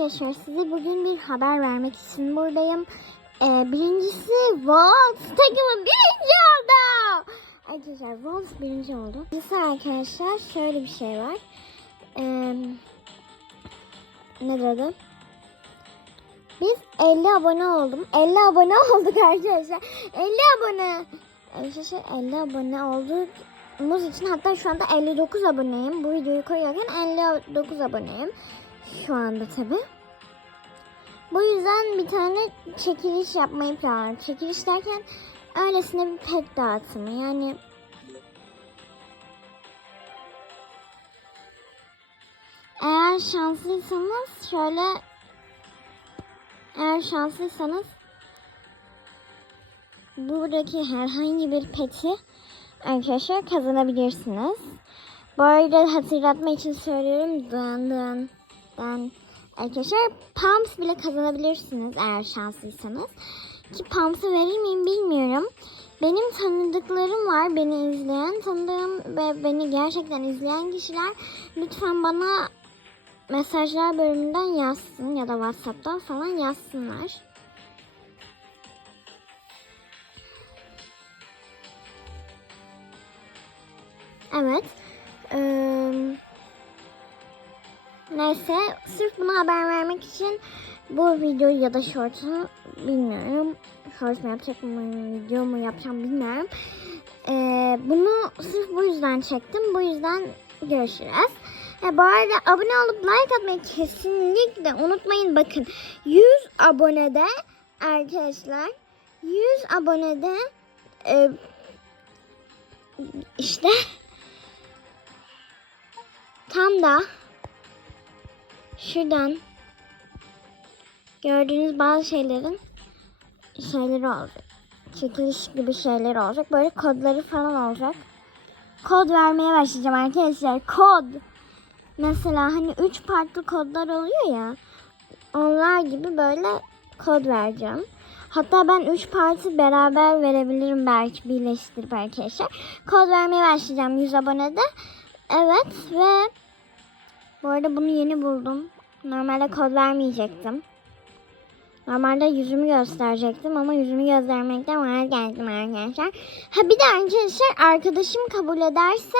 Arkadaşlar size bugün bir haber vermek için buradayım. Ee, birincisi Wolves takımı birinci oldu. Arkadaşlar Wolves birinci oldu. İkincisi arkadaşlar şöyle bir şey var. Ee, ne dedi? Biz 50 abone oldum. 50 abone olduk arkadaşlar. 50 abone. Arkadaşlar 50 abone olduğumuz için hatta şu anda 59 aboneyim. Bu videoyu koyarken 59 aboneyim. Şu anda tabi. Bu yüzden bir tane çekiliş yapmayı planlıyorum. Çekiliş derken öylesine bir pet dağıtımı. Yani eğer şanslıysanız şöyle eğer şanslıysanız buradaki herhangi bir peti arkadaşlar kazanabilirsiniz. Bu arada hatırlatma için söylüyorum. Dın dın dın. Arkadaşlar Pumps bile kazanabilirsiniz eğer şanslıysanız. Ki Pumps'ı verir miyim bilmiyorum. Benim tanıdıklarım var beni izleyen. Tanıdığım ve beni gerçekten izleyen kişiler lütfen bana mesajlar bölümünden yazsın ya da Whatsapp'tan falan yazsınlar. Evet. Neyse sırf buna haber vermek için bu videoyu ya da short'u bilmiyorum. Short mu yapacak mı video mu yapacağım bilmiyorum. Ee, bunu sırf bu yüzden çektim. Bu yüzden görüşürüz. E, bu arada abone olup like atmayı kesinlikle unutmayın. Bakın 100 abonede arkadaşlar 100 abonede e, işte tam da şuradan gördüğünüz bazı şeylerin şeyleri olacak. Çekiliş gibi şeyler olacak. Böyle kodları falan olacak. Kod vermeye başlayacağım arkadaşlar. Kod. Mesela hani 3 farklı kodlar oluyor ya. Onlar gibi böyle kod vereceğim. Hatta ben 3 parti beraber verebilirim belki birleştirip arkadaşlar. Kod vermeye başlayacağım 100 abonede. Evet ve bu arada bunu yeni buldum. Normalde kod vermeyecektim. Normalde yüzümü gösterecektim ama yüzümü göstermekten vazgeçtim arkadaşlar. Ha bir de arkadaşlar arkadaşım kabul ederse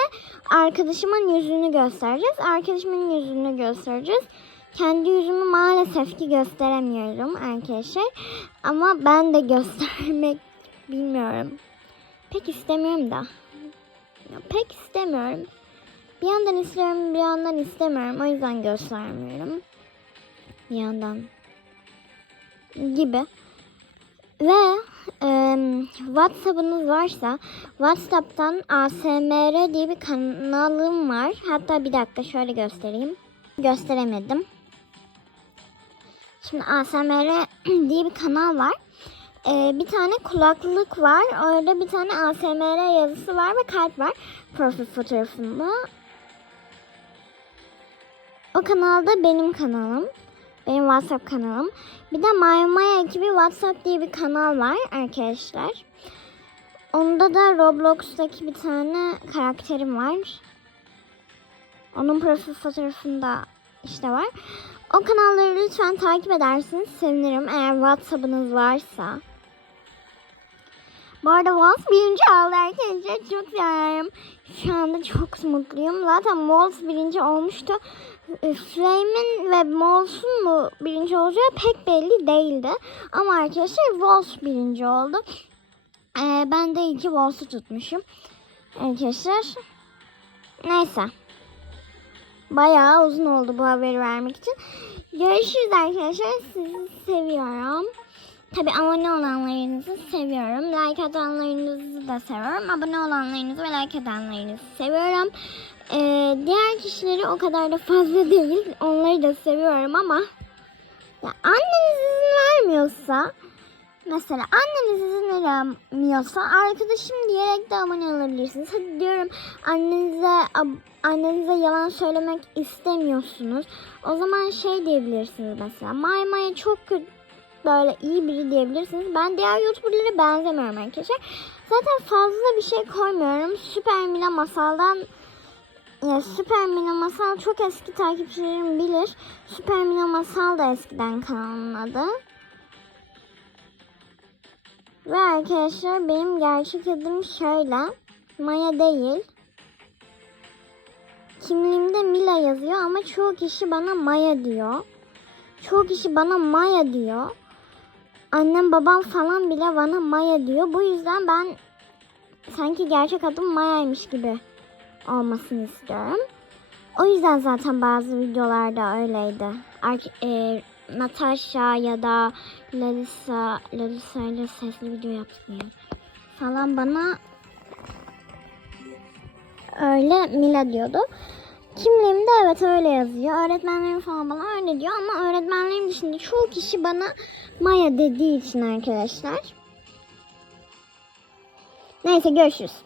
arkadaşımın yüzünü göstereceğiz. Arkadaşımın yüzünü göstereceğiz. Kendi yüzümü maalesef ki gösteremiyorum arkadaşlar. Ama ben de göstermek bilmiyorum. Pek istemiyorum da. Pek istemiyorum. Bir yandan istiyorum bir yandan istemiyorum. O yüzden göstermiyorum. Bir yandan gibi. Ve e, WhatsApp'ınız varsa WhatsApp'tan ASMR diye bir kanalım var. Hatta bir dakika şöyle göstereyim. Gösteremedim. Şimdi ASMR diye bir kanal var. E, bir tane kulaklık var. Orada bir tane ASMR yazısı var ve kalp var. Profil fotoğrafında. O kanalda benim kanalım. Benim WhatsApp kanalım. Bir de Maya ekibi WhatsApp diye bir kanal var arkadaşlar. Onda da Roblox'taki bir tane karakterim var. Onun profil fotoğrafında işte var. O kanalları lütfen takip edersiniz. Sevinirim eğer WhatsApp'ınız varsa. Bu arada Walls birinci aldı arkadaşlar. Çok seviyorum. Şu anda çok mutluyum. Zaten Walls birinci olmuştu. Flame'in ve Mols'un mu birinci olacağı pek belli değildi. Ama arkadaşlar Walls birinci oldu. Ee, ben de iki Walls'u tutmuşum. Arkadaşlar. Neyse. Bayağı uzun oldu bu haberi vermek için. Görüşürüz arkadaşlar. Sizi seviyorum. Tabi abone olanlarınızı seviyorum. Like atanlarınızı da seviyorum. Abone olanlarınızı ve like atanlarınızı seviyorum. Ee, diğer kişileri o kadar da fazla değil. Onları da seviyorum ama ya anneniz izin vermiyorsa mesela anneniz izin vermiyorsa arkadaşım diyerek de abone olabilirsiniz. Hadi diyorum annenize annenize yalan söylemek istemiyorsunuz. O zaman şey diyebilirsiniz mesela. May Maya çok kötü böyle iyi biri diyebilirsiniz. Ben diğer YouTuber'lara benzemiyorum arkadaşlar. Zaten fazla bir şey koymuyorum. Süper Mila masaldan Ya Süper Mino Masal çok eski takipçilerim bilir. Süper Mino Masal da eskiden kanalın adı. Ve arkadaşlar benim gerçek adım şöyle. Maya değil. Kimliğimde Mila yazıyor ama çoğu kişi bana Maya diyor. Çoğu kişi bana Maya diyor. Annem babam falan bile bana Maya diyor. Bu yüzden ben sanki gerçek adım Maya'ymış gibi olmasını istiyorum. O yüzden zaten bazı videolarda öyleydi. Ar- e, Natasha ya da Larissa, Larissa ile sesli video yapmıyor falan bana öyle Mila diyordu. Kimliğimde evet öyle yazıyor. Öğretmenlerim falan bana öyle diyor ama öğretmenlerim dışında çoğu kişi bana Maya dediği için arkadaşlar. Neyse görüşürüz.